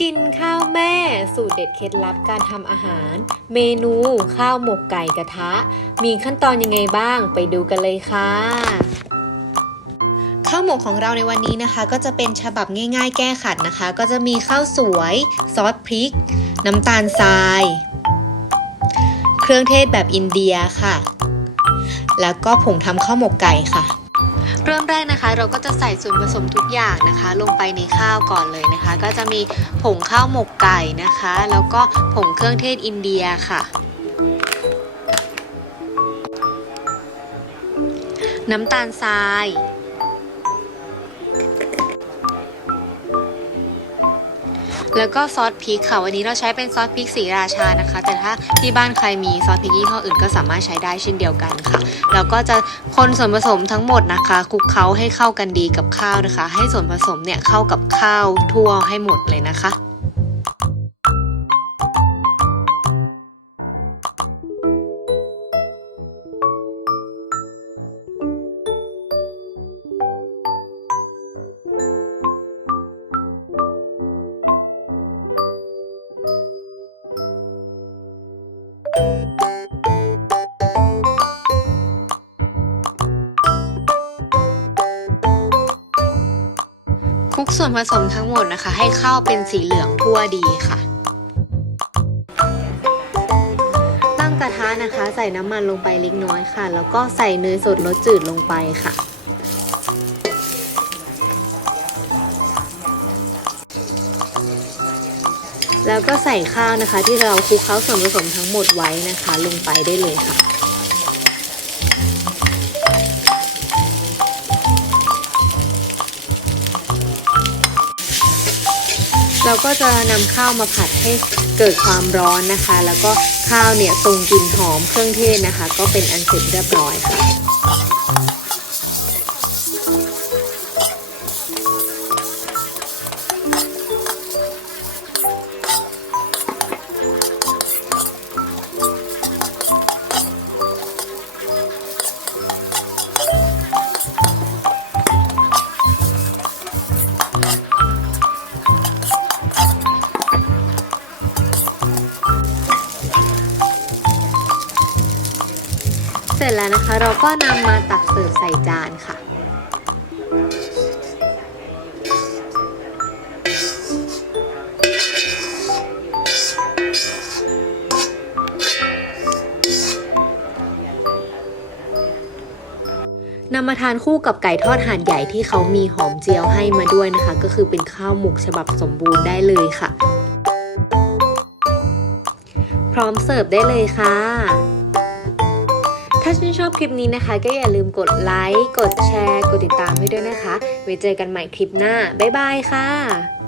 กินข้าวแม่สูตรเด็ดเคล็ดลับการทำอาหาร เมนูข้าวหมกไก่กระทะ มีขั้นตอนยังไงบ้างไปดูกันเลยค่ะ ข้าวหมกของเราในวันนี้นะคะ ก็จะเป็นฉบับง่าย ๆ แก้ขัดนะคะ ก็จะมีข้าวสวย ซอสพริก น้ำตาลทราย เครื่องเทศแบบอินเดียค่ะ แล้วก็ผงทำข้าวหมกไก่ค่ะ เริ่มแรกนะคะ เราก็จะใส่ส่วนผสมทุกอย่างนะคะ ลงไปในข้าวก่อนเลยนะคะ ก็จะมีผงข้าวหมกไก่นะคะ แล้วก็ผงเครื่องเทศอินเดียค่ะ น้ำตาลทราย แล้วก็ซอสพริกค่ะ วันนี้เราใช้เป็นซอสพริกสีราชานะคะ แต่ถ้าที่บ้านใครมีซอสพริกยี่ห้ออื่นก็สามารถใช้ได้เช่นเดียวกันค่ะ แล้วก็จะคนส่วนผสมทั้งหมดนะคะคลุกเคล้าให้เข้ากันดีกับข้าวนะคะ ให้ส่วนผสมเนี่ยเข้ากับข้าวทั่วให้หมดเลยนะคะ ลุกส่วนผสมทั้งหมดนะคะ ให้เข้าเป็นสีเหลืองทั่วดีค่ะ ตั้งกระทะนะคะ ใส่น้ำมันลงไปเล็กน้อยค่ะ แล้วก็ใส่เนยสดรสจืดลงไปค่ะแล้วก็ใส่ข้าวนะคะ ที่เราคลุกเคล้าส่วนผสมทั้งหมดไว้นะคะ ลงไปได้เลยค่ะ เราก็จะนำข้าวมาผัดให้เกิดความร้อนนะคะ แล้วก็ข้าวเนี่ยทรงกลิ่นหอมเครื่องเทศนะคะ ก็เป็นอันเสร็จเรียบร้อยค่ะ ร็จแล้วนะคะ เราก็นำมาตักเสิร์ฟใส่จานค่ะ นำมาทานคู่กับไก่ทอดหาดใหญ่ที่เขามีหอมเจียวให้มาด้วยนะคะ ก็คือเป็นข้าวหมกฉบับสมบูรณ์ได้เลยค่ะ พร้อมเสิร์ฟได้เลยค่ะาชื่นชอบคลิปนี้นะคะ ก็อย่าลืมกดไลค์ กดแชร์ กดติดตามให้ด้วยนะคะ ไว้เจอกันใหม่คลิปหน้า บ๊ายบายค่ะ